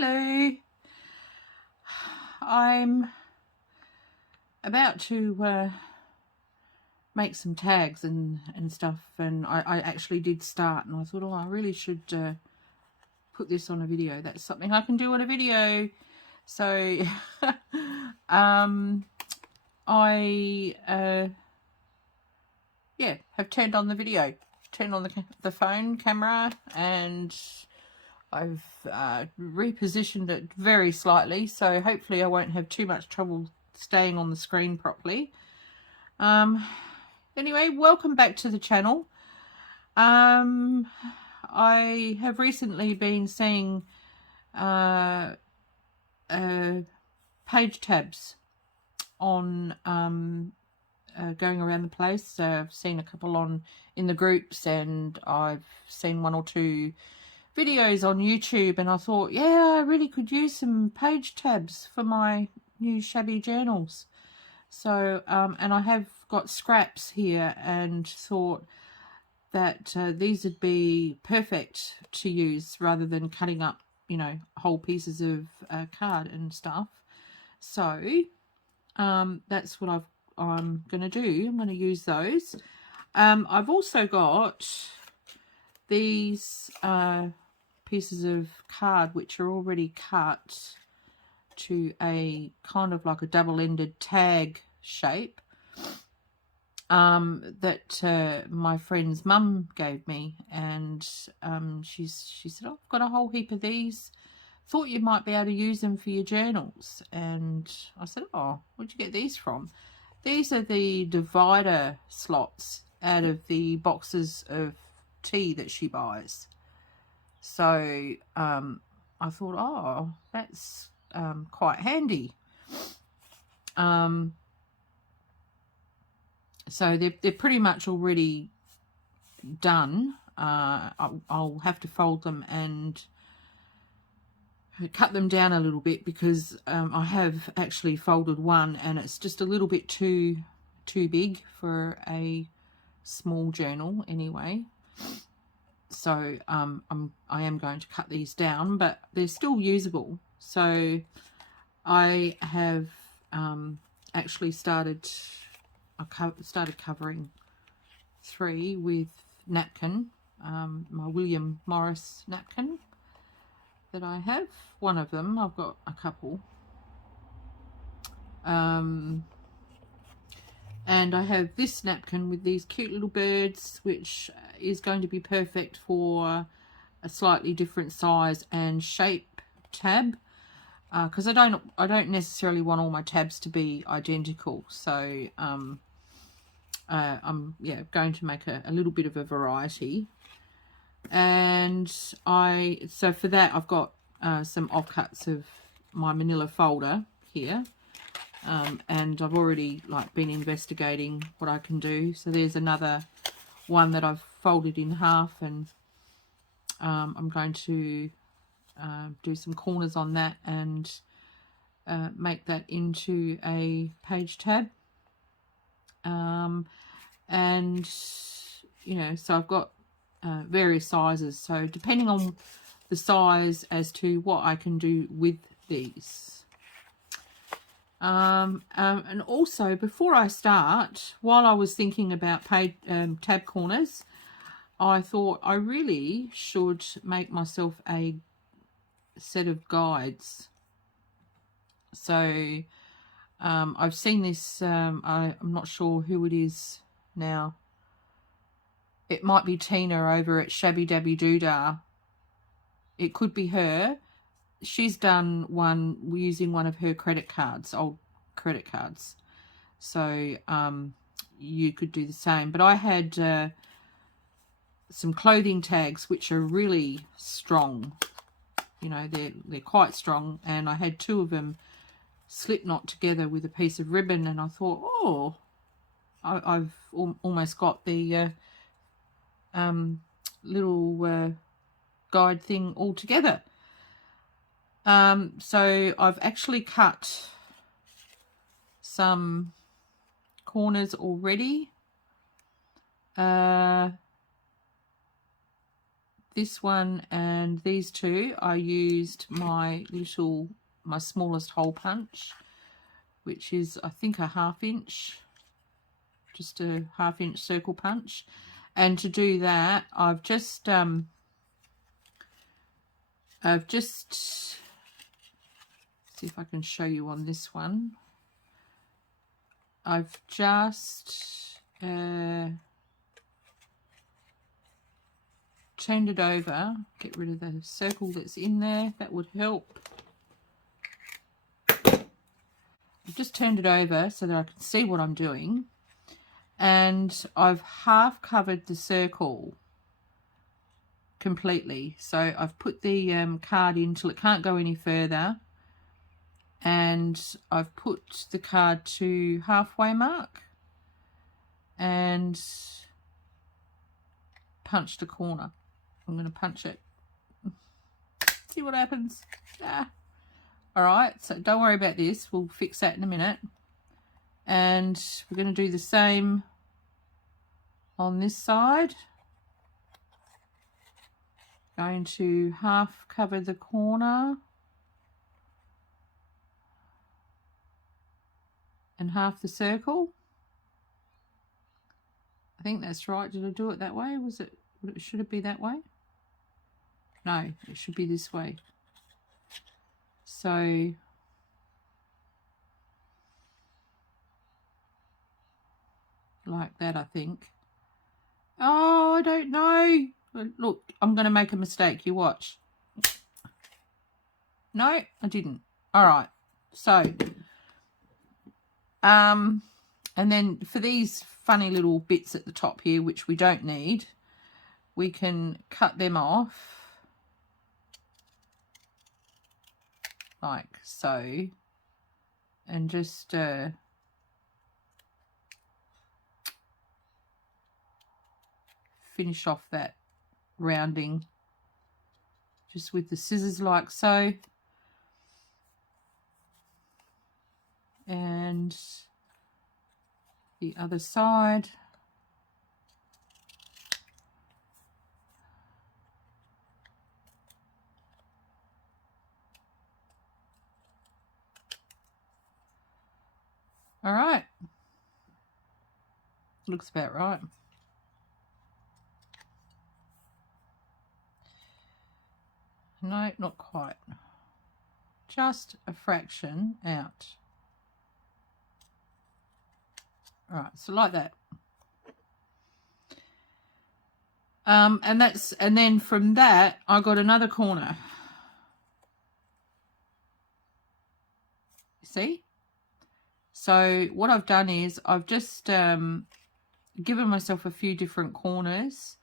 Hello. I'm about to make some tags and stuff, and I actually did start, and I thought, oh, I really should put this on a video. That's something I can do on a video. So I have turned on the video, turned on the phone camera, and I've repositioned it very slightly, so hopefully I won't have too much trouble staying on the screen properly. Anyway, welcome back to the channel. I have recently been seeing page tabs on going around the place. I've seen a couple in the groups, and I've seen one or two videos on YouTube, and I thought, yeah, I really could use some page tabs for my new shabby journals. So and I have got scraps here, and thought that these would be perfect to use rather than cutting up, you know, whole pieces of card and stuff. So that's what I'm going to do. I'm going to use those. I've also got these pieces of card which are already cut to a kind of like a double-ended tag shape that my friend's mum gave me, and she said, oh, I've got a whole heap of these, thought you might be able to use them for your journals. And I said, oh, where'd you get these from? These are the divider slots out of the boxes of tea that she buys. So I thought, oh, that's quite handy. So they're pretty much already done. I'll have to fold them and cut them down a little bit, because I have actually folded one and it's just a little bit too big for a small journal anyway. So I am going to cut these down, but they're still usable. So I have actually started covering 3 with napkin, my William Morris napkin that I have. One of them, I've got a couple. And I have this napkin with these cute little birds, which is going to be perfect for a slightly different size and shape tab, because I don't necessarily want all my tabs to be identical. So I'm going to make a little bit of a variety. And so for that I've got some offcuts of my manila folder here. And I've already been investigating what I can do. So there's another one that I've folded in half, and I'm going to do some corners on that and make that into a page tab. And you know, so I've got various sizes, so depending on the size as to what I can do with these. And also, before I start, while I was thinking about tab corners, I thought I really should make myself a set of guides. So I've seen this, I'm not sure who it is now. It might be Tina over at Shabby Dabby Doodah. It could be her. She's done one using one of her credit cards, old credit cards. So you could do the same. But I had some clothing tags which are really strong. You know, they're quite strong, and I had 2 of them slip knot together with a piece of ribbon, and I thought, oh, I've almost got the little guide thing all together. So I've actually cut some corners already. this one and these two, I used my smallest hole punch, which is I think a 1/2 inch, just a 1/2 inch circle punch. And to do that, I've just see if I can show you on this one. I've just turned it over, get rid of the circle that's in there, that would help. I've just turned it over so that I can see what I'm doing, and I've half covered the circle completely. So I've put the card in till it can't go any further, and I've put the card to halfway mark and punched a corner. I'm going to punch it, see what happens. All right, so don't worry about this, we'll fix that in a minute. And we're going to do the same on this side. Going to half cover the corner and half the circle. I think that's right. Did I do it that way? Should it be that way? No, it should be this way. So like that, I think. Oh, I don't know. Look, I'm going to make a mistake. You watch. No, I didn't. All right. So, and then for these funny little bits at the top here, which we don't need, we can cut them off like so, and just finish off that rounding just with the scissors like so. And the other side. All right, looks about right. No, not quite. Just a fraction out. All right, so like that. And then from that, I got another corner. See? So what I've done is I've just given myself a few different corners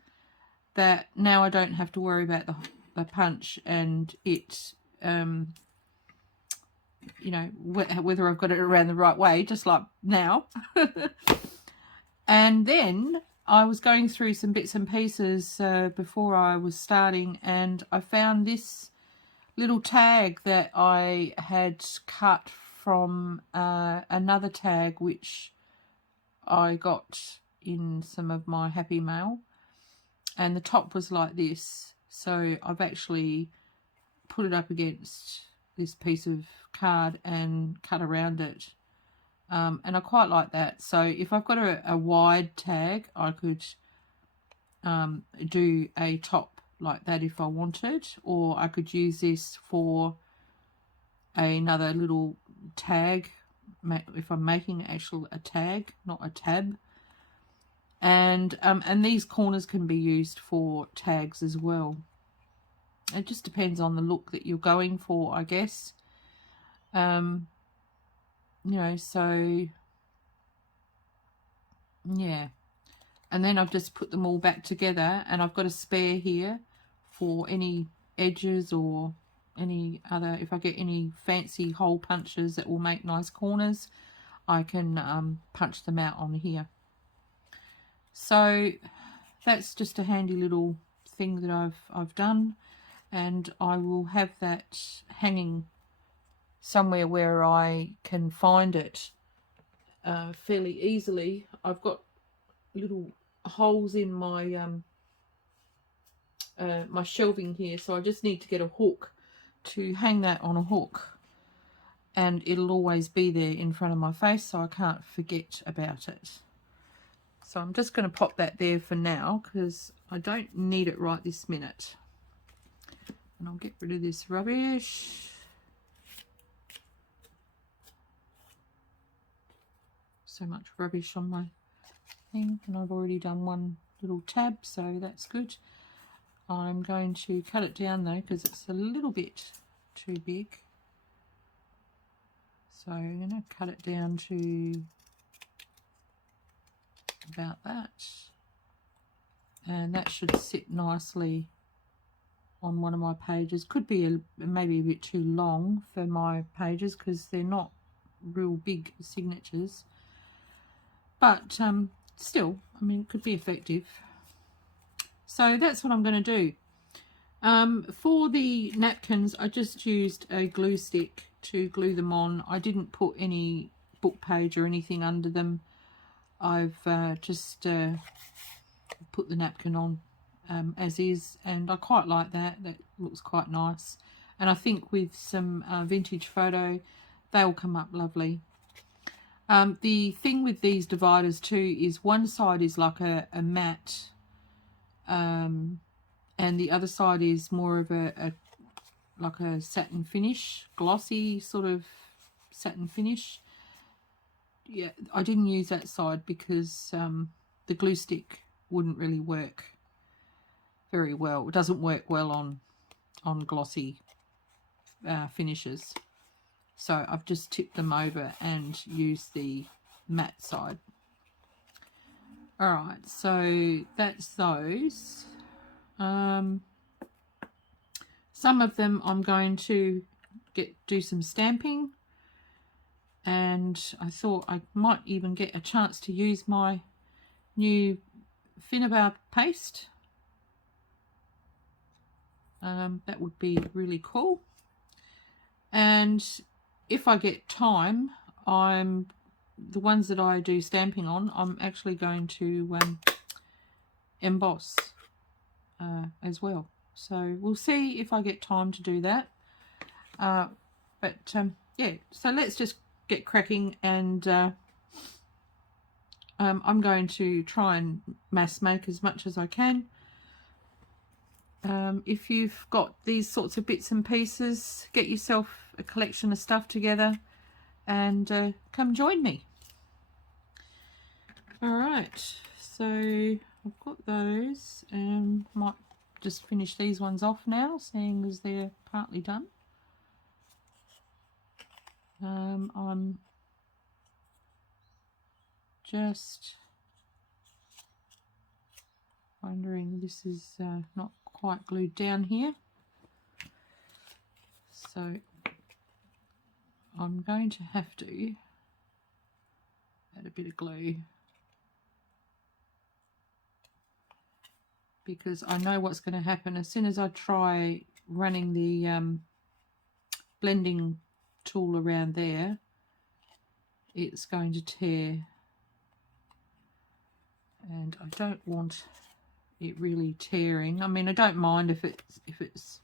that now I don't have to worry about the punch and it, you know, whether I've got it around the right way, just like now. And then I was going through some bits and pieces before I was starting, and I found this little tag that I had cut from another tag which I got in some of my Happy Mail, and the top was like this. So I've actually put it up against this piece of card and cut around it, and I quite like that. So if I've got a wide tag, I could do a top like that if I wanted, or I could use this for another little tag if I'm making a tag, not a tab. And these corners can be used for tags as well. It just depends on the look that you're going for, I guess. You know, so yeah. And then I've just put them all back together, and I've got a spare here for any edges or any other, if I get any fancy hole punches that will make nice corners, I can punch them out on here. So that's just a handy little thing that I've done, and I will have that hanging somewhere where I can find it fairly easily. I've got little holes in my my shelving here, so I just need to get a hook to hang that on a hook, and it'll always be there in front of my face so I can't forget about it. So I'm just going to pop that there for now because I don't need it right this minute. And I'll get rid of this rubbish. So much rubbish on my thing, and I've already done one little tab, so that's good. I'm going to cut it down though because it's a little bit too big. So I'm going to cut it down to about that, and that should sit nicely on one of my pages. Could be maybe a bit too long for my pages because they're not real big signatures, but still, I mean, it could be effective. So that's what I'm going to do. For the napkins, I just used a glue stick to glue them on. I didn't put any book page or anything under them. I've just put the napkin on as is, and I quite like that. That looks quite nice, and I think with some vintage photo they'll come up lovely. The thing with these dividers too is one side is like a matte, and the other side is more of a like a satin finish, glossy sort of satin finish. Yeah, I didn't use that side because the glue stick wouldn't really work very well. It doesn't work well on glossy finishes. So I've just tipped them over and used the matte side. Alright, so that's those. Some of them I'm going to do some stamping, and I thought I might even get a chance to use my new Finnabair paste. That would be really cool. And if I get time, the ones that I do stamping on, I'm actually going to emboss as well. So we'll see if I get time to do that. Yeah, so let's just get cracking, and I'm going to try and mass make as much as I can. If you've got these sorts of bits and pieces, get yourself a collection of stuff together and come join me. Alright, so I've got those, and might just finish these ones off now, seeing as they're partly done. I'm just wondering, this is not quite glued down here, so I'm going to have to add a bit of glue, because I know what's going to happen as soon as I try running the blending tool around there. It's going to tear, and I don't want it really tearing. I mean, I don't mind if it's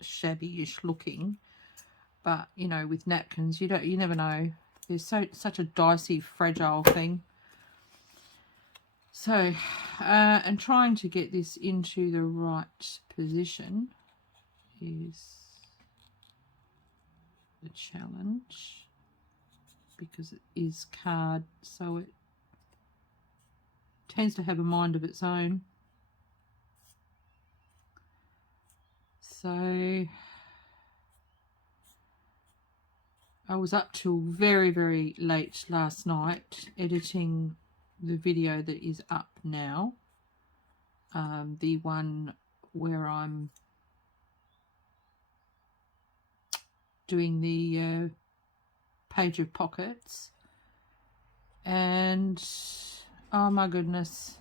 shabby-ish looking, but you know, with napkins, you never know. They're such a dicey, fragile thing. So, and trying to get this into the right position is the challenge, because it is card, so it tends to have a mind of its own. So I was up till very, very late last night editing the video that is up now, the one where I'm doing the page of pockets, and oh my goodness,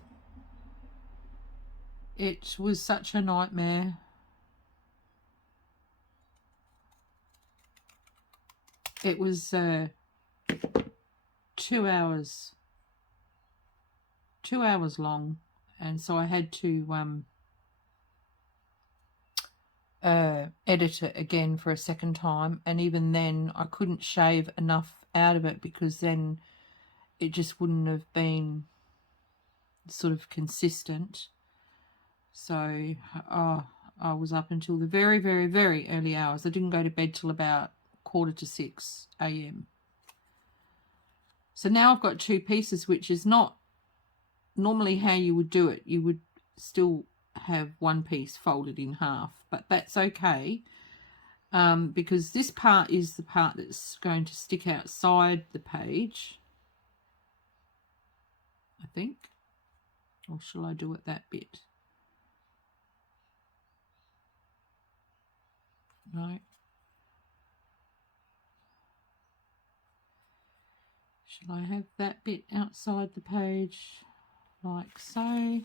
it was such a nightmare. It was 2 hours long, and so I had to edit it again for a second time, and even then I couldn't shave enough out of it because then it just wouldn't have been sort of consistent. So I was up until the very, very, very early hours. I didn't go to bed till about 5:45 a.m. So now I've got 2 pieces, which is not normally how you would do it. You would still have 1 piece folded in half, but that's okay, because this part is the part that's going to stick outside the page, I think. Or shall I do it that bit? No. Shall I have that bit outside the page like so?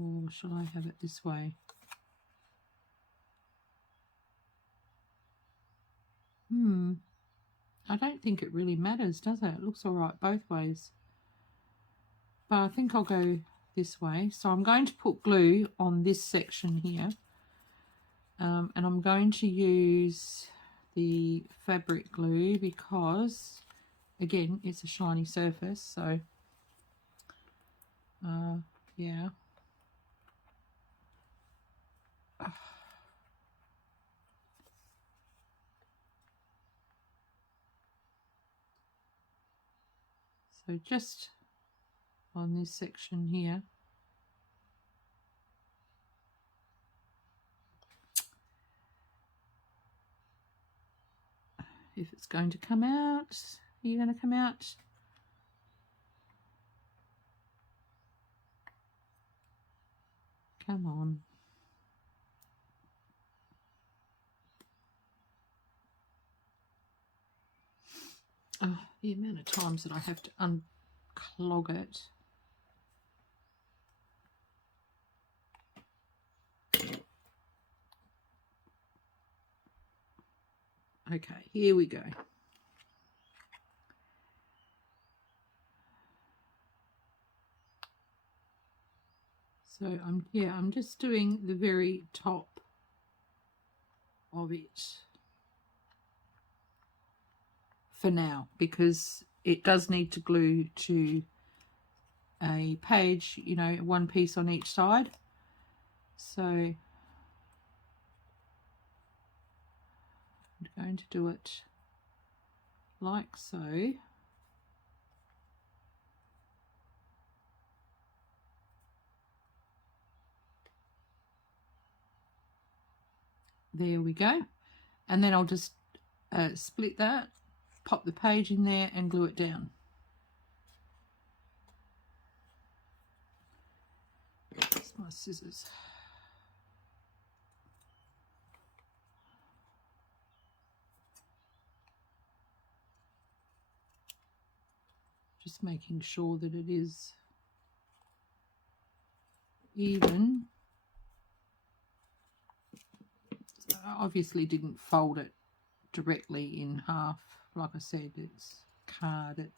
Or shall I have it this way? I don't think it really matters, does it? It looks all right both ways. But I think I'll go this way. So I'm going to put glue on this section here. And I'm going to use the fabric glue because, again, it's a shiny surface. So, yeah. So just on this section here. If it's going to come out, are you going to come out? Come on. Oh, the amount of times that I have to unclog it. Okay, here we go. So I'm just doing the very top of it for now, because it does need to glue to a page, you know, 1 piece on each side. So I'm going to do it like so. There we go. And then I'll just split that, pop the page in there and glue it down. That's my scissors. Just making sure that it is even. I obviously didn't fold it directly in half. Like I said, it's card.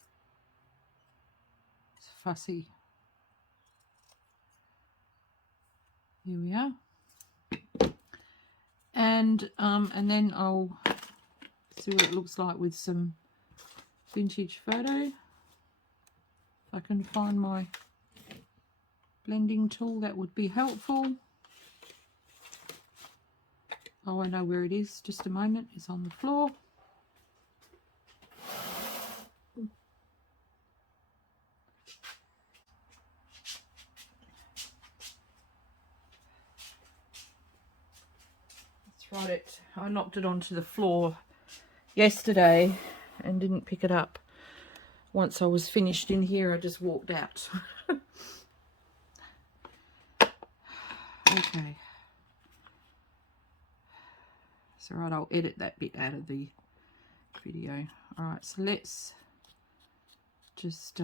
It's fussy. Here we are. And then I'll see what it looks like with some vintage photo. If I can find my blending tool, that would be helpful. Oh, I know where it is. Just a moment. It's on the floor. That's right. I knocked it onto the floor yesterday and didn't pick it up. Once I was finished in here, I just walked out. Okay. It's all right, I'll edit that bit out of the video. All right, so let's just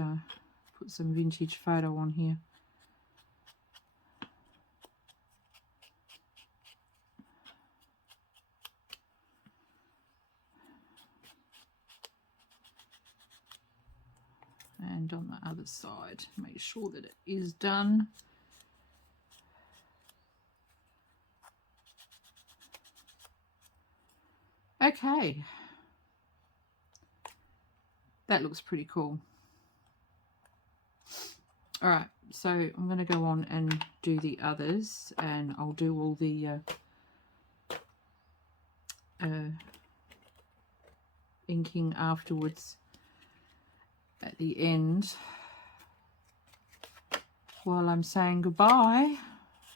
put some vintage photo on here. And on the other side, make sure that it is done. Okay, that looks pretty cool. All right, so I'm going to go on and do the others, and I'll do all the inking afterwards at the end while I'm saying goodbye.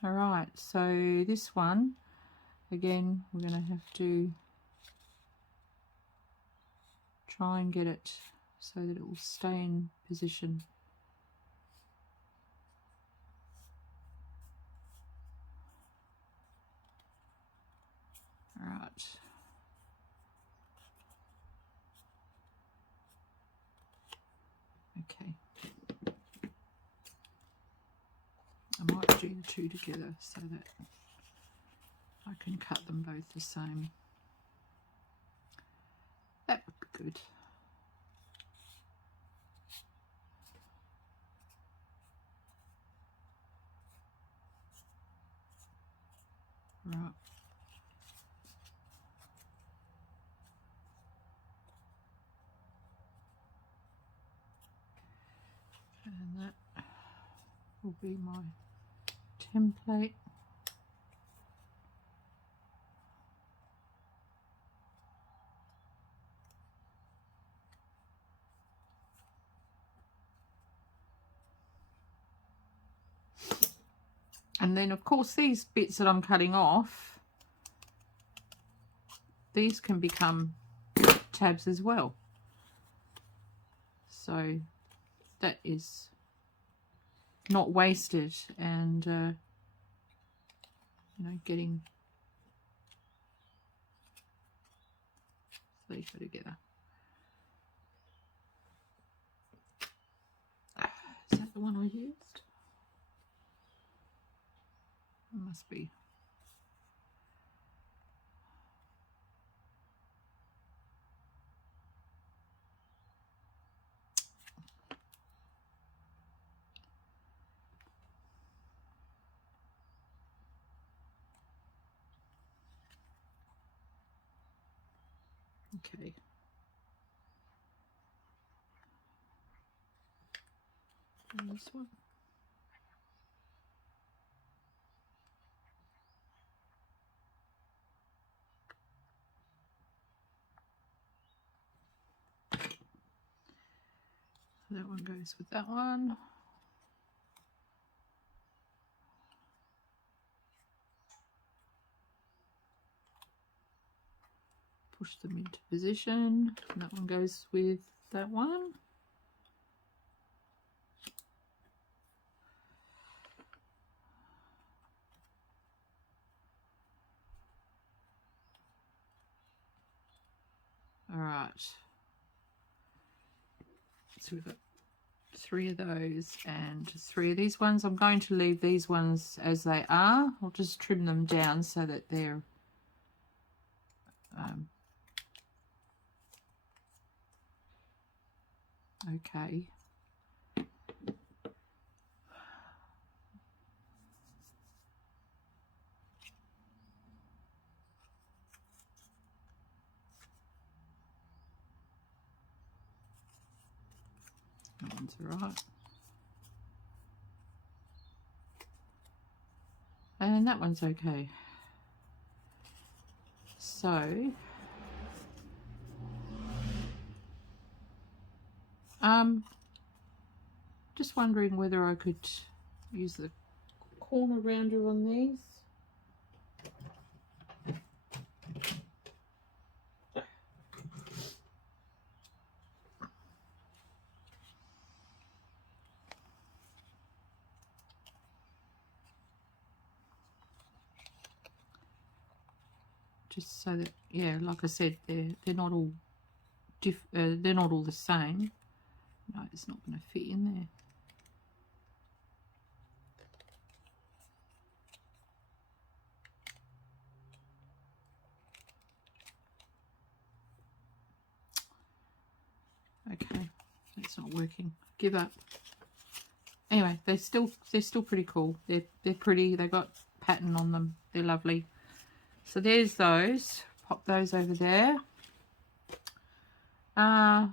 All right, so this one again, we're going to have to try and get it so that it will stay in position. All right. Okay. I might do the two together so that I can cut them both the same. That would be good. Right. And that will be my template. And then of course these bits that I'm cutting off, these can become tabs as well. So that is not wasted, and you know, getting these together. Is that the one I used? It must be. Okay. And this one. That one goes with that one. Push them into position. And that one goes with that one. All right. So we've got 3 of those and 3 of these ones. I'm going to leave these ones as they are. I'll just trim them down so that they're okay. That one's all right. And that one's okay. So just wondering whether I could use the corner rounder on these. Just so that, yeah, like I said, they're not all they're not all the same. No, it's not going to fit in there. Okay, it's not working. Give up. Anyway, they're still pretty cool. They're pretty. They've got pattern on them. They're lovely. So there's those pop those over there. And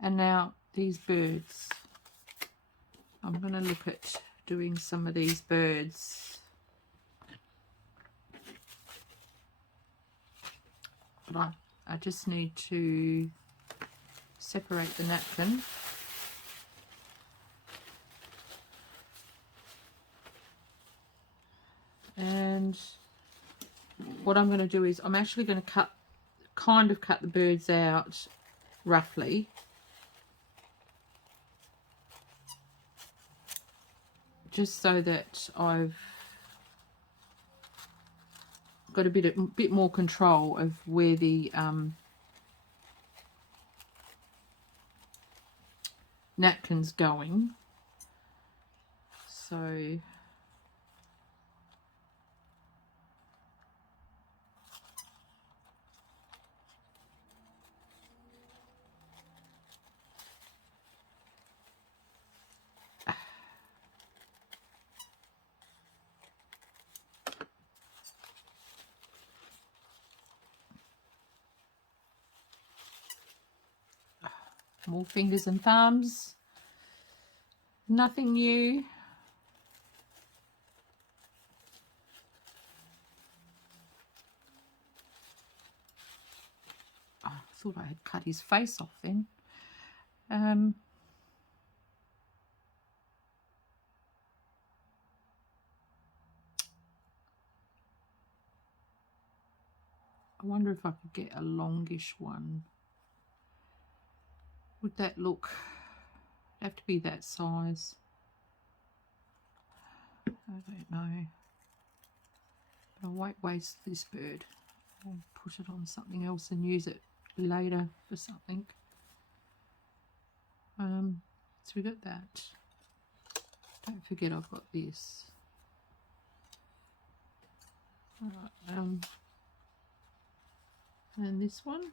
now these birds. I'm going to look at doing some of these birds. But I just need to separate the napkin. And what I'm going to do is I'm actually going to kind of cut the birds out roughly. Just so that I've got a bit more control of where the napkin's going. So more fingers and thumbs. Nothing new. Oh, I thought I had cut his face off then. I wonder if I could get a longish one. Would that look, have to be that size? I don't know. But I won't waste this bird. I'll put it on something else and use it later for something. So we got that. Don't forget I've got this. Alright, and this one.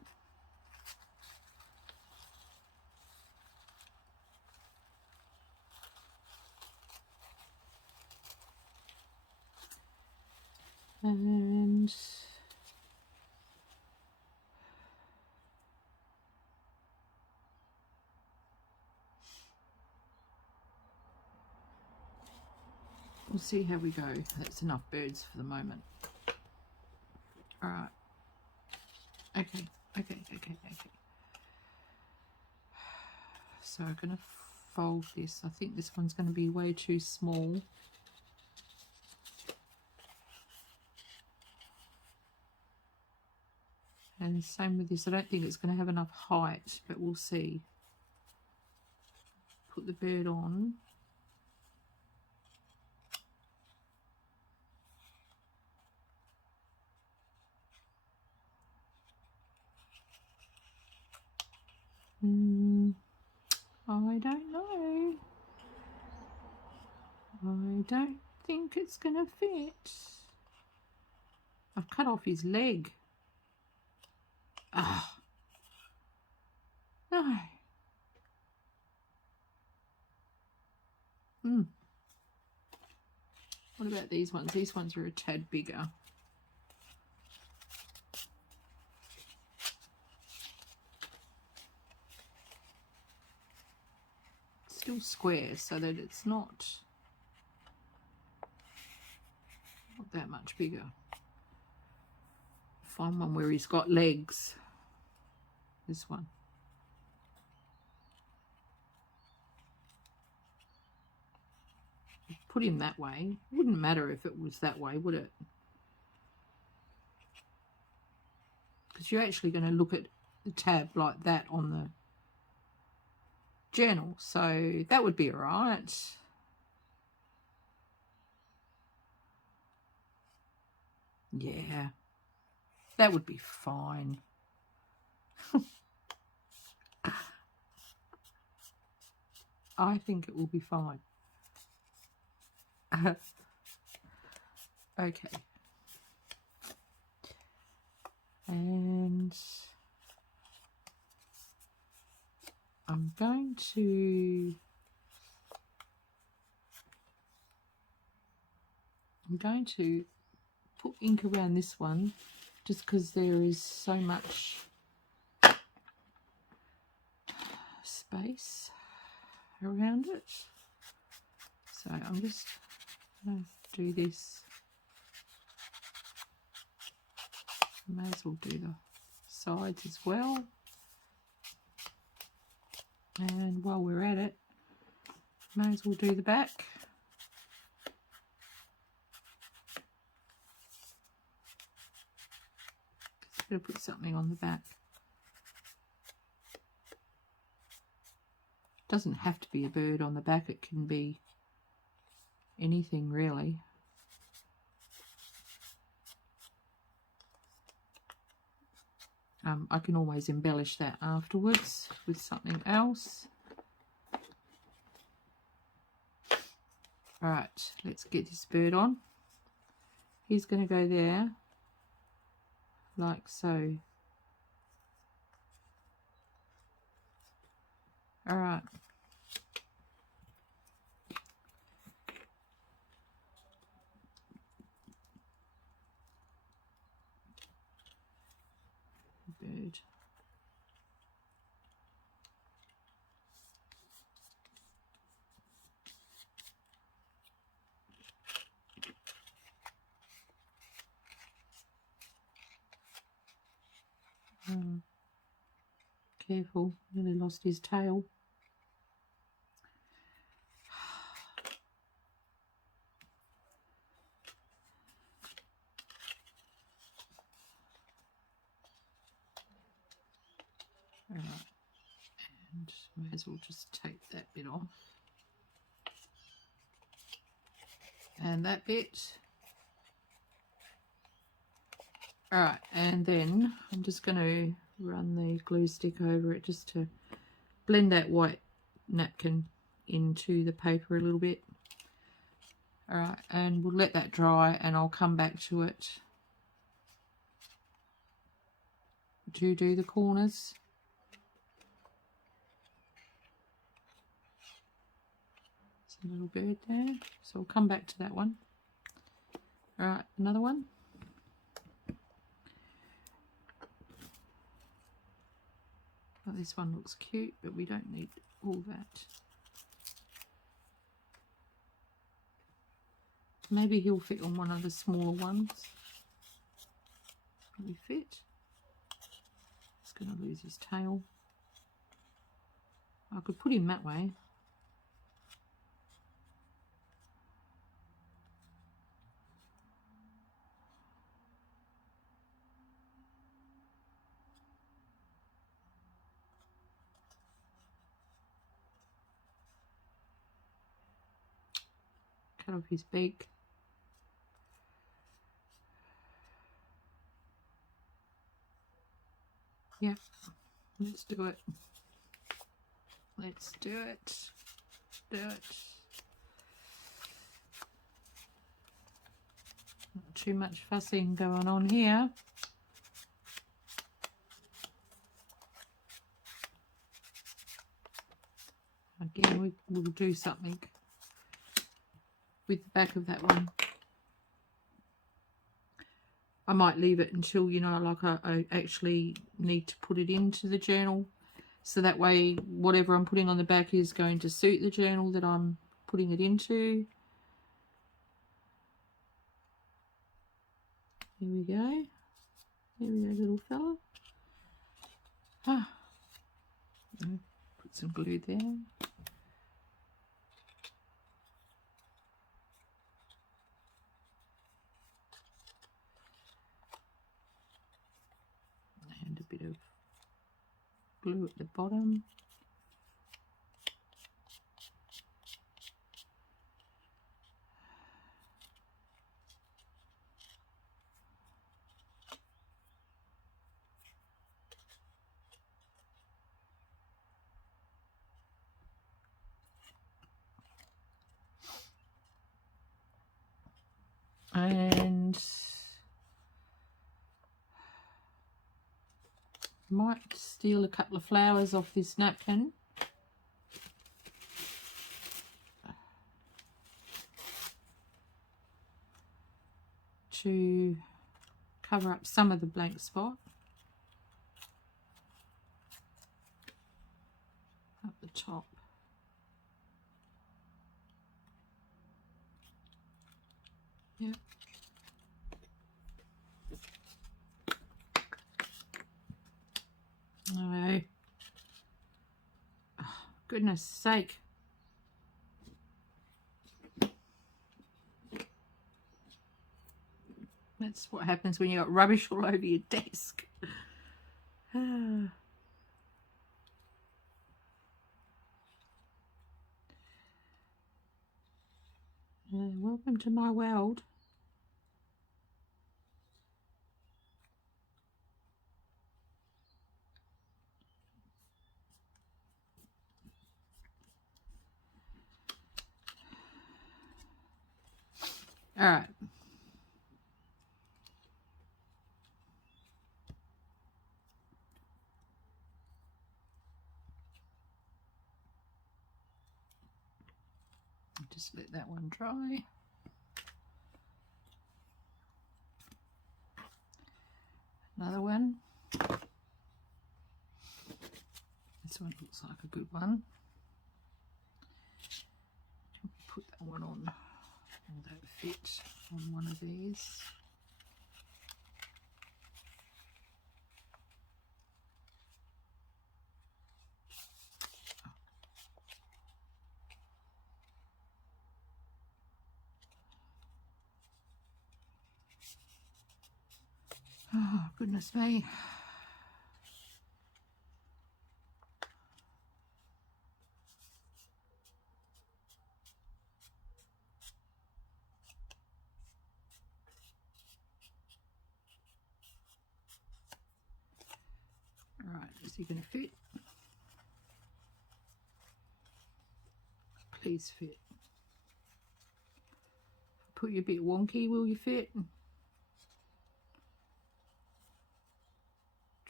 And we'll see how we go. That's enough birds for the moment. All right. Okay. So I'm going to fold this. I think this one's going to be way too small. And same with this. I don't think it's going to have enough height, but we'll see. Put the bird on. I don't know. I don't think it's going to fit. I've cut off his leg. Ah, no. What about these ones? These ones are a tad bigger. Still square, so that it's not that much bigger. Find one where he's got legs. This one. Put him that way. Wouldn't matter if it was that way, would it? Because you're actually going to look at the tab like that on the journal, so that would be all right. Yeah, that would be fine. I think it will be fine. Okay. And I'm going to put ink around this one just because there is so much space around it. So I'm just going to do this. May as well do the sides as well. And while we're at it, may as well do the back. Just got to put something on the back. Doesn't have to be a bird on the back, it can be anything really. I can always embellish that afterwards with something else. Right, let's get this bird on. He's going to go there, like so. Alright. Bird. Careful, nearly lost his tail. Alright, and may as well just take that bit off. And that bit. Alright, and then I'm just going to run the glue stick over it just to blend that white napkin into the paper a little bit. Alright, and we'll let that dry and I'll come back to it to do the corners. There's a little bird there, so I'll come back to that one. Alright, another one. Oh, this one looks cute, but we don't need all that. Maybe he'll fit on one of the smaller ones. Will he fit? He's going to lose his tail. I could put him that way. Cut off his beak. Yeah, let's do it. Let's do it. Do it. Not too much fussing going on here. Again, we'll do something with the back of that one. I might leave it until, you know, like I actually need to put it into the journal. So that way, whatever I'm putting on the back is going to suit the journal that I'm putting it into. Here we go. Here we go, little fella. Ah. Put some glue there. And a bit of glue at the bottom. And might steal a couple of flowers off this napkin. To cover up some of the blank spot up the top. Yep. No. Oh, goodness sake. That's what happens when you got rubbish all over your desk. Welcome to my world. All right. Just let that one dry. Another one. This one looks like a good one. Put that one on. Will that fit on one of these? Oh, goodness me. All right, is he going to fit? Please fit. Put you a bit wonky, will you fit?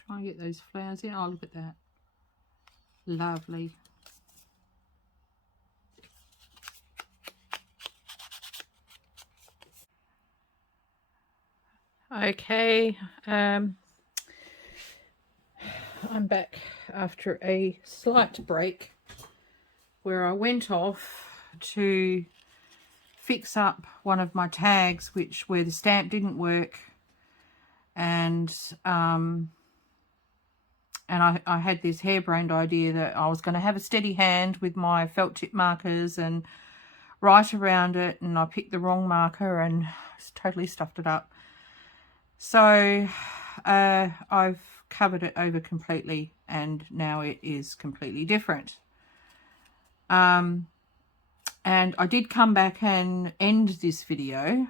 Try and get those flowers in. Oh, look at that. Lovely. Okay, I'm back after a slight break where I went off to fix up one of my tags where the stamp didn't work, and I had this harebrained idea that I was going to have a steady hand with my felt tip markers and write around it, and I picked the wrong marker and totally stuffed it up. So I've covered it over completely, and now it is completely different. And I did come back and end this video.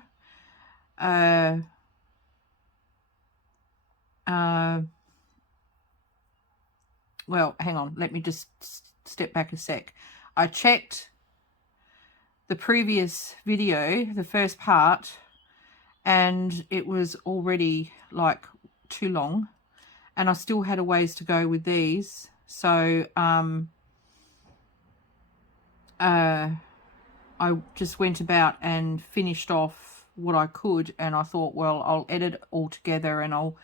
Well, hang on, let me just step back a sec. I checked the previous video, the first part, and it was already like too long, and I still had a ways to go with these. So I just went about and finished off what I could, and I thought, well, I'll edit it all together and I'll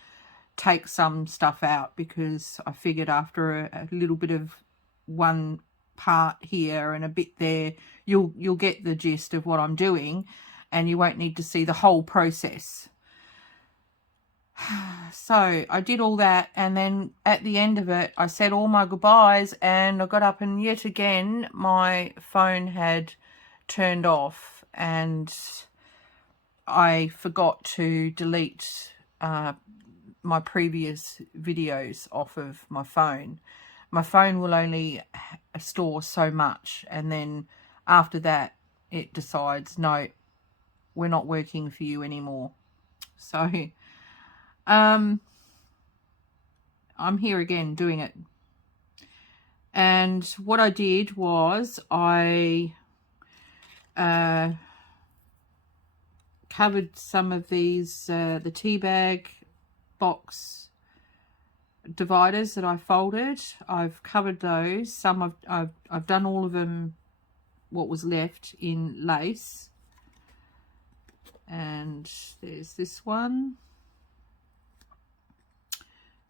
take some stuff out, because I figured after a little bit of one part here and a bit there, you'll get the gist of what I'm doing, and you won't need to see the whole process. So I did all that, and then at the end of it, I said all my goodbyes, and I got up, and yet again my phone had turned off, and I forgot to delete my previous videos off of my phone. My phone will only store so much, and then after that it decides, no, we're not working for you anymore. So I'm here again doing it. And what I did was I covered some of these the tea bag box dividers that I folded. I've covered those. Some I've done all of them, what was left, in lace. And there's this one.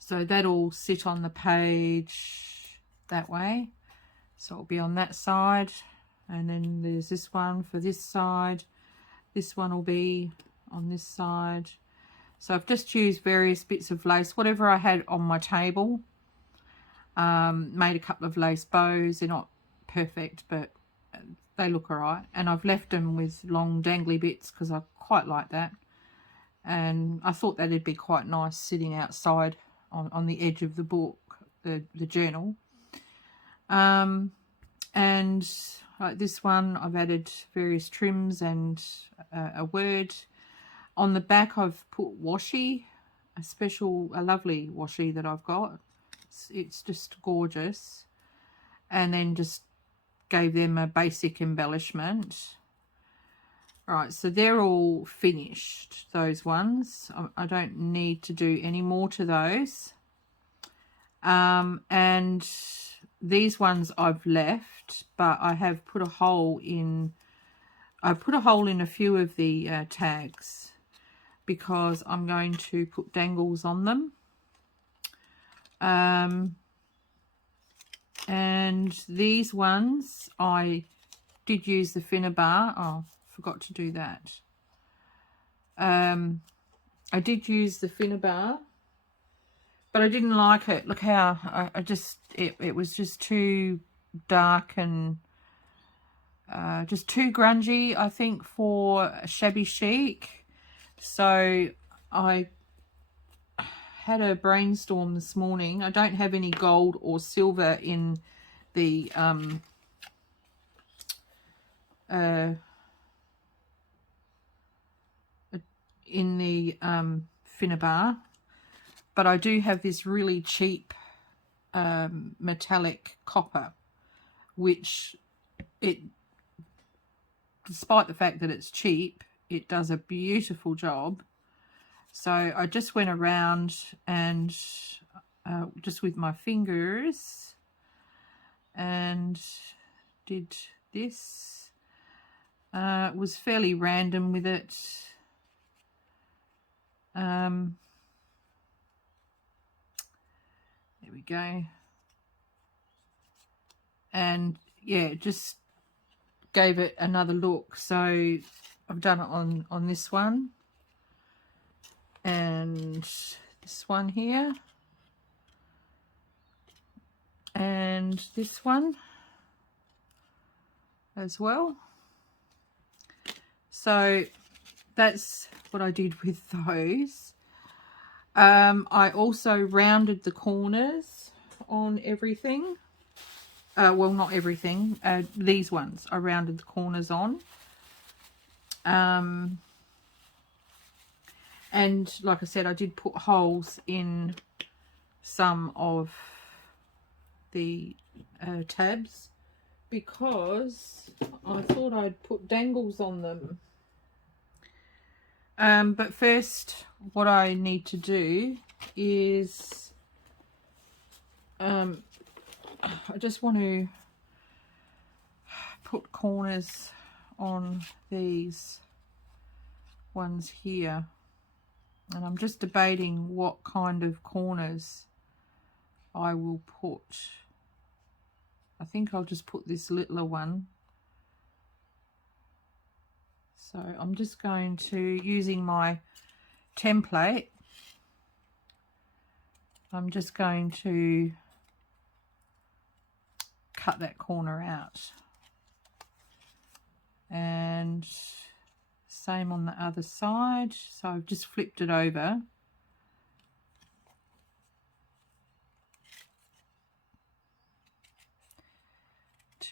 So that'll sit on the page that way. So it'll be on that side. And then there's this one for this side. This one will be on this side. So I've just used various bits of lace, whatever I had on my table. Made a couple of lace bows. They're not perfect, but they look all right. And I've left them with long dangly bits because I quite like that. And I thought that'd be quite nice sitting outside on the edge of the book, the journal. And like this one, I've added various trims and a word. On the back, I've put washi, a lovely washi that I've got. It's just gorgeous. And then just gave them a basic embellishment. Right, so they're all finished, those ones. I don't need to do any more to those. And these ones I've left, but I have put a hole in. I put a hole in a few of the tags because I'm going to put dangles on them. And these ones I did use the Finnabar. Oh, forgot to do that. I did use the Finnabar, but I didn't like it. Look how it was just too dark and just too grungy, I think, for shabby chic. So I had a brainstorm this morning. I don't have any gold or silver in the Finnabar, but I do have this really cheap metallic copper, which despite the fact that it's cheap, it does a beautiful job. So I just went around and just with my fingers and did this. Was fairly random with it. There we go. And yeah, just gave it another look. So I've done it on this one and this one here and this one as well. So that's what I did with those. I also rounded the corners on everything. Well, not everything. These ones I rounded the corners on. And like I said, I did put holes in some of the tabs because I thought I'd put dangles on them. But first, what I need to do is I just want to put corners on these ones here, and I'm just debating what kind of corners I will put. I think I'll just put this littler one. So I'm just going to, using my template, I'm just going to cut that corner out. And same on the other side. So I've just flipped it over.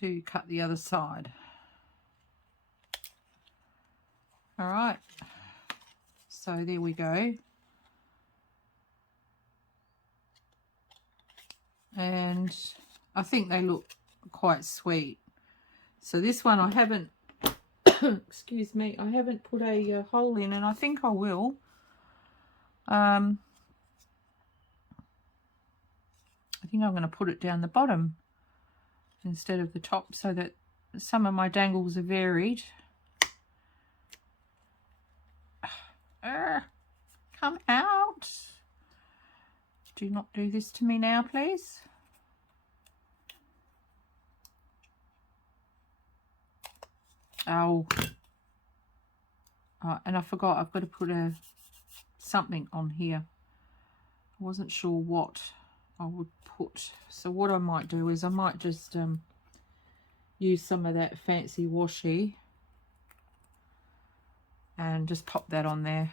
To cut the other side. All right, so there we go. And I think they look quite sweet. So this one I haven't, excuse me, I haven't put a hole in, and I think I will. I think I'm going to put it down the bottom instead of the top so that some of my dangles are varied. Come out. do not do this to me now, please. Oh. And I forgot, I've got to put something on here. I wasn't sure what I would put. So what I might do is I might just use some of that fancy washi and just pop that on there.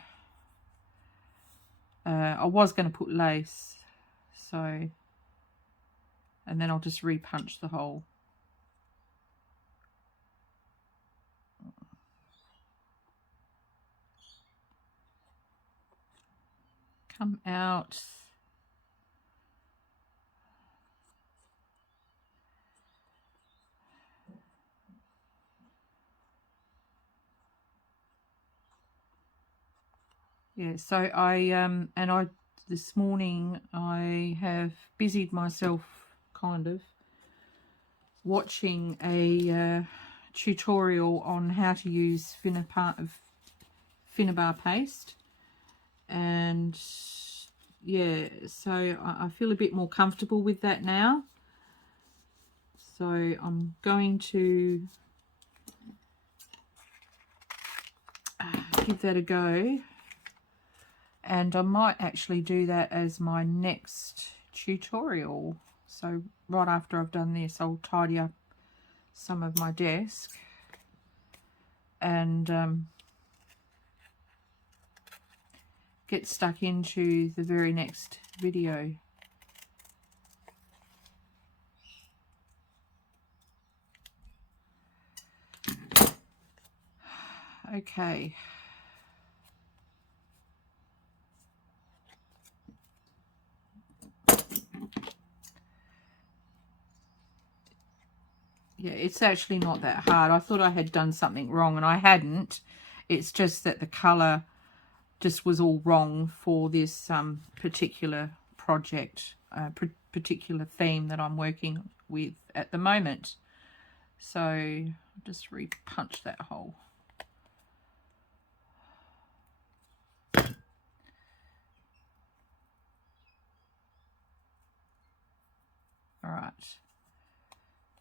I was going to put lace, so, and then I'll just repunch the hole. Come out. Yeah, so I this morning I have busied myself kind of watching a tutorial on how to use Finnabair paste, and yeah, so I feel a bit more comfortable with that now. So I'm going to give that a go. And I might actually do that as my next tutorial. So right after I've done this, I'll tidy up some of my desk and get stuck into the very next video. Okay. Yeah, it's actually not that hard. I thought I had done something wrong, and I hadn't. It's just that the colour just was all wrong for this particular project, particular theme that I'm working with at the moment. So I'll just repunch that hole. All right.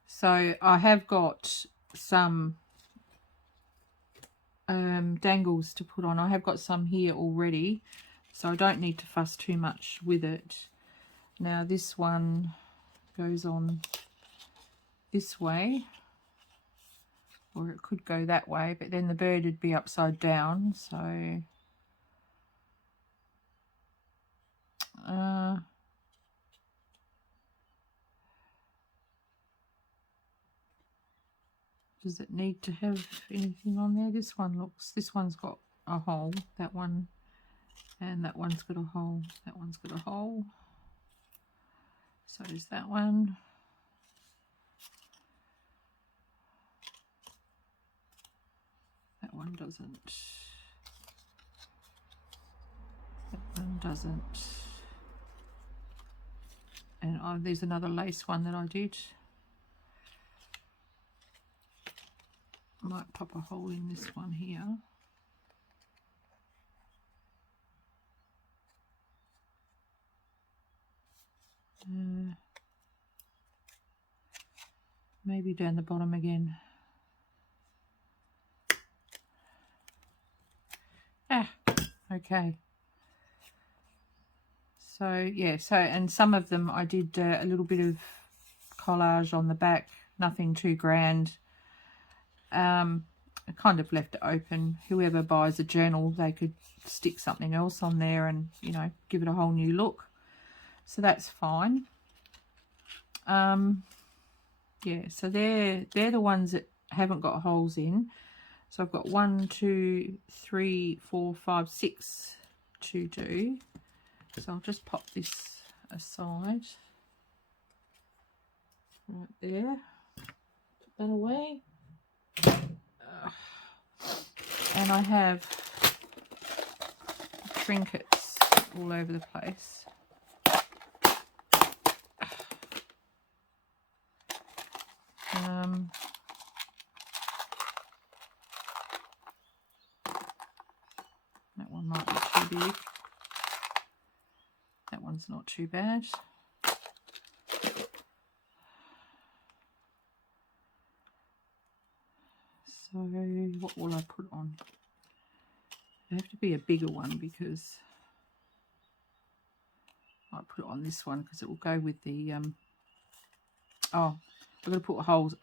So I have got some dangles to put on. I have got some here already, so I don't need to fuss too much with it. Now this one goes on this way, or it could go that way, but then the bird would be upside down, so does it need to have anything on there? This one's got a hole, that one, and that one's got a hole, that one's got a hole, so is that one. That one doesn't. That one doesn't. And there's another lace one that I did. I might pop a hole in this one here. Maybe down the bottom again. Okay. So yeah, and some of them I did a little bit of collage on the back, nothing too grand. I kind of left it open. Whoever buys a journal, they could stick something else on there and, you know, give it a whole new look. So that's fine. Yeah, so they're the ones that haven't got holes in. So I've got 1, 2, 3, 4, 5, 6 to do. So I'll just pop this aside right there. Put that away. And I have trinkets all over the place. That one might be too big. That one's one's not too bad. So what will I put on? It have to be a bigger one because I'll put it on this one because it will go with the oh, I'm going to put holes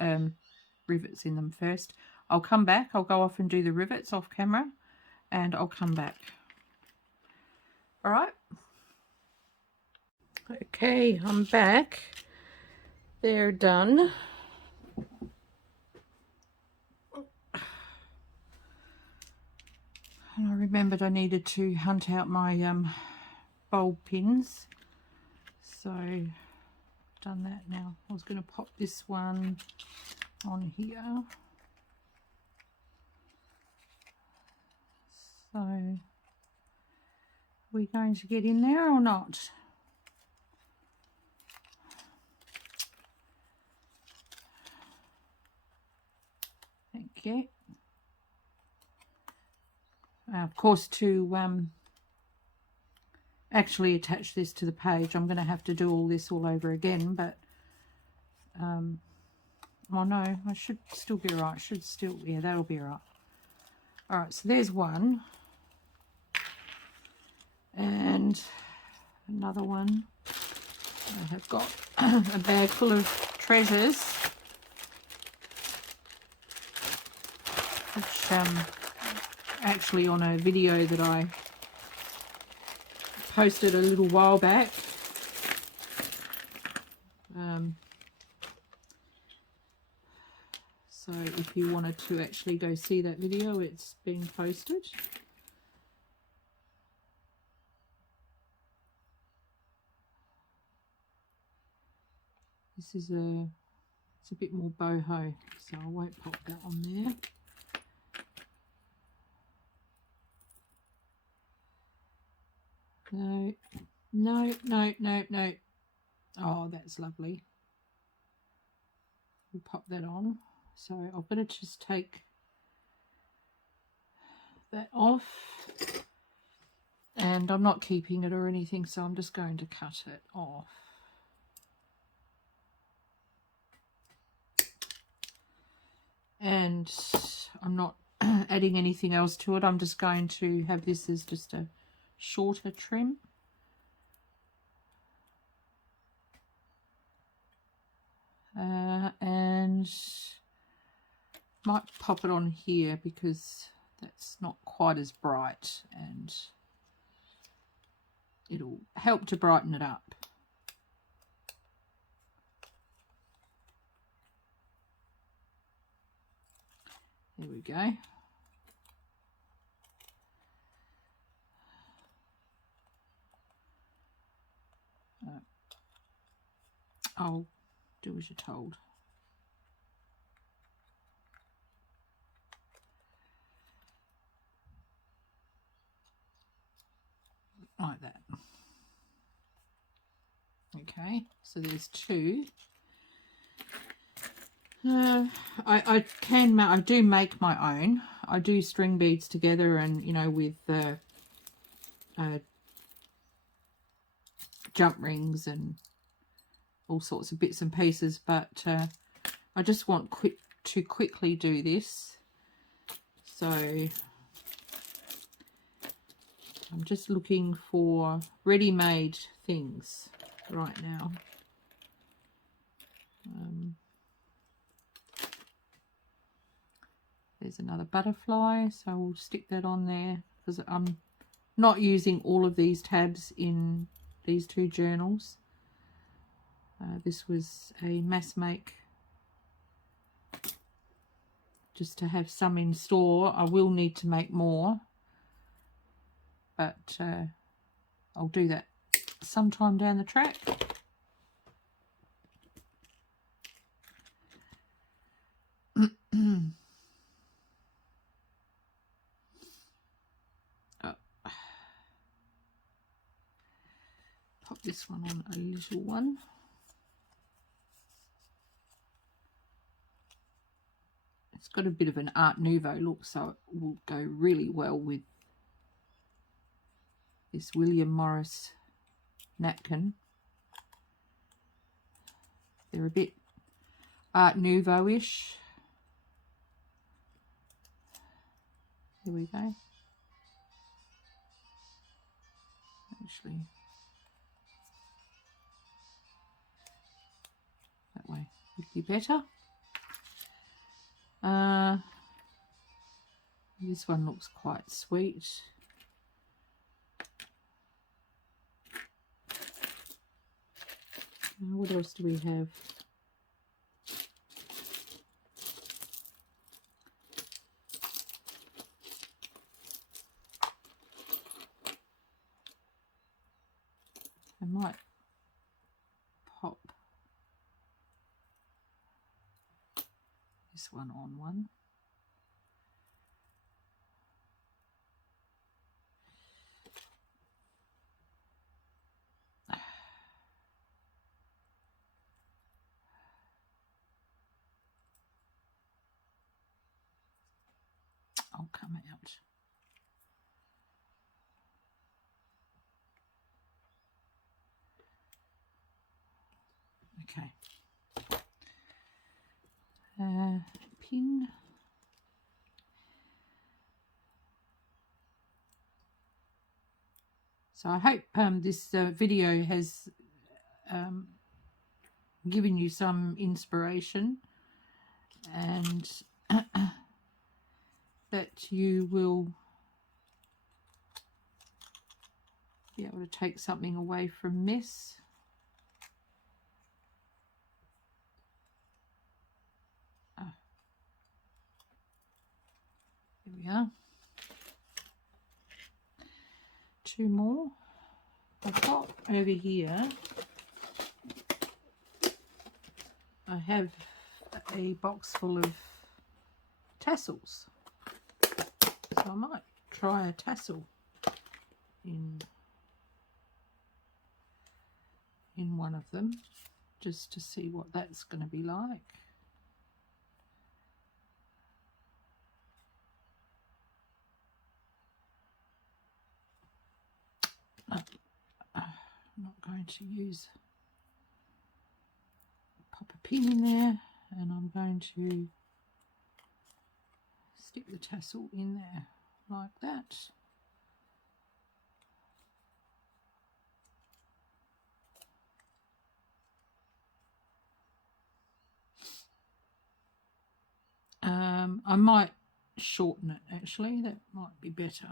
rivets in them first. I'll come back. I'll go off and do the rivets off camera and I'll come back. All right. Okay, I'm back. They're done. And I remembered I needed to hunt out my bulb pins. So I've done that now. I was going to pop this one on here. So are we going to get in there or not? Thank you. Of course, to actually attach this to the page, I'm going to have to do all this all over again, but oh no, I should still be all right. Should still, yeah, that'll be all right. All right, so there's one. And another one. I have got a bag full of treasures, which actually on a video that I posted a little while back. So if you wanted to actually go see that video, it's been posted. This is it's a bit more boho, so I won't pop that on there. No, no, no, no, no. Oh, that's lovely. We'll pop that on. So I'm going to just take that off. And I'm not keeping it or anything, so I'm just going to cut it off. And I'm not adding anything else to it. I'm just going to have this as just a shorter trim. And might pop it on here because that's not quite as bright and it'll help to brighten it up. There we go. I'll do as you're told. Like that. Okay, so there's two. I do make my own. I do string beads together, and you know, with jump rings and all sorts of bits and pieces. But I just want to quickly do this, so I'm just looking for ready-made things right now. There's another butterfly, so we'll stick that on there because I'm not using all of these tabs in these two journals. This was a mass make just to have some in store. I will need to make more, but I'll do that sometime down the track. Pop this one on a little one. It's got a bit of an Art Nouveau look, so it will go really well with this William Morris napkin. They're a bit Art Nouveau-ish. Here we go. Actually, that way would be better. This one looks quite sweet. What else do we have? I might pop this one on one. I'll come out. Okay. Pin. So I hope this video has given you some inspiration, and that you will be able to take something away from this. Here we are. Two more. I've got over here, I have a box full of tassels. So I might try a tassel in one of them, just to see what that's going to be like. I'm not going to use, pop a pin in there, and I'm going to stick the tassel in there like that. I might shorten it, actually. That might be better,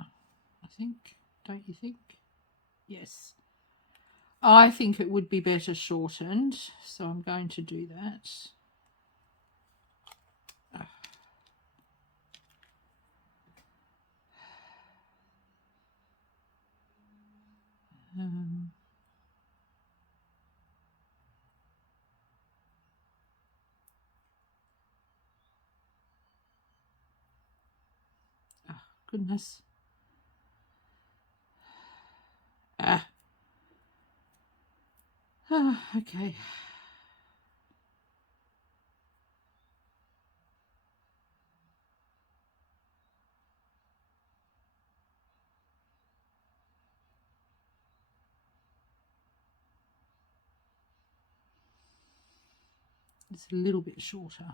I think. Don't you think? Yes. I think it would be better shortened, so I'm going to do that. Oh, goodness. Okay. It's a little bit shorter.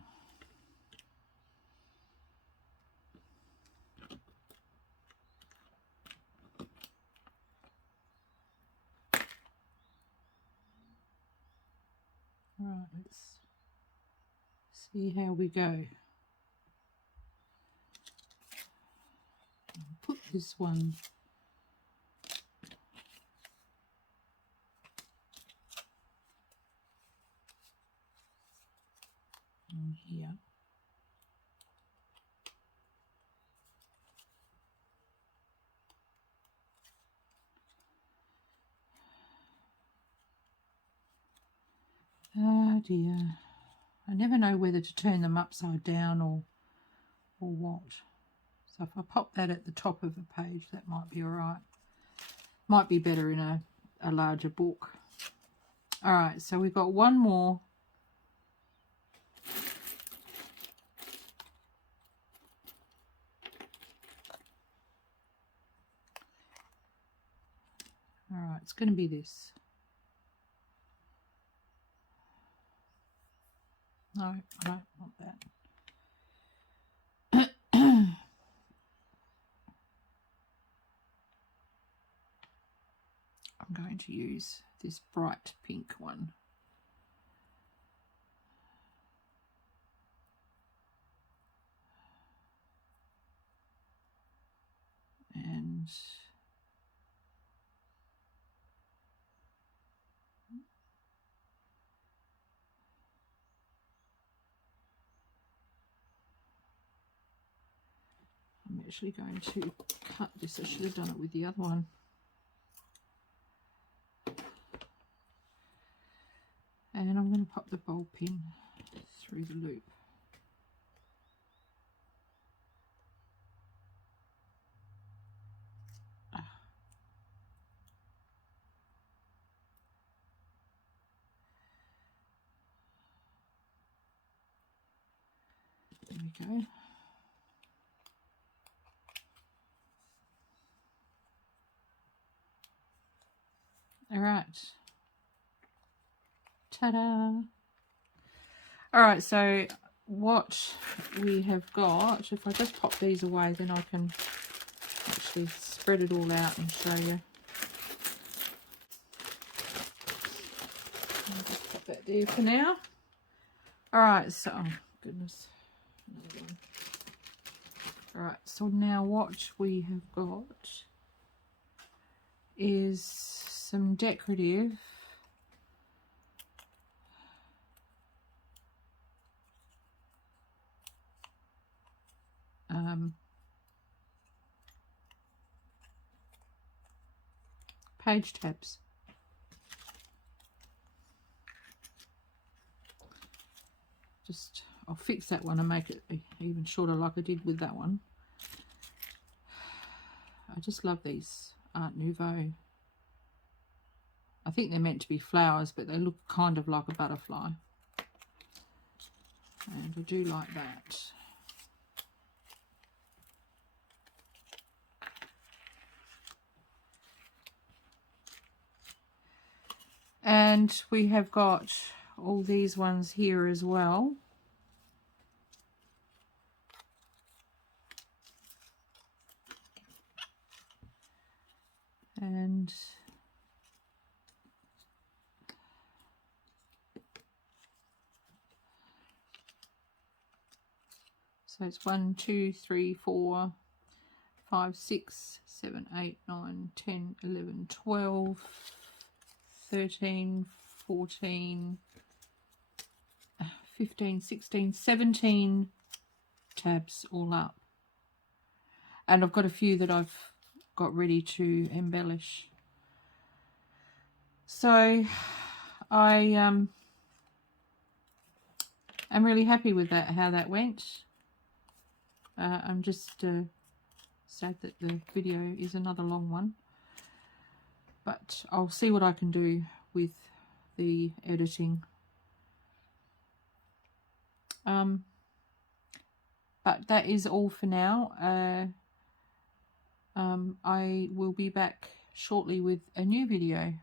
Right, let's see how we go. I'll put this one on here. Oh dear. I never know whether to turn them upside down or what. So if I pop that at the top of a page, that might be all right. Might be better in a larger book. All right, so we've got one more. All right, it's going to be this. No, I don't want that. I'm going to use this bright pink one. And I'm actually going to cut this. I should have done it with the other one. And I'm going to pop the ball pin through the loop. There we go. All right. Ta-da! All right, so what we have got, if I just pop these away, then I can actually spread it all out and show you. I'll just pop that there for now. All right, so, oh goodness, another one. All right, so now what we have got is some decorative page tabs. Just, I'll fix that one and make it even shorter like I did with that one. I just love these Art Nouveau. I think they're meant to be flowers, but they look kind of like a butterfly. And I do like that. And we have got all these ones here as well. And so it's 1, 2, 3, 4, 5, 6, 7, 8, 9, 10, 11, 12, 13, 14, 15, 16, 17 tabs all up. And I've got a few that I've got ready to embellish. So I am really happy with that, how that went. I'm just sad that the video is another long one, but I'll see what I can do with the editing. But that is all for now. I will be back shortly with a new video.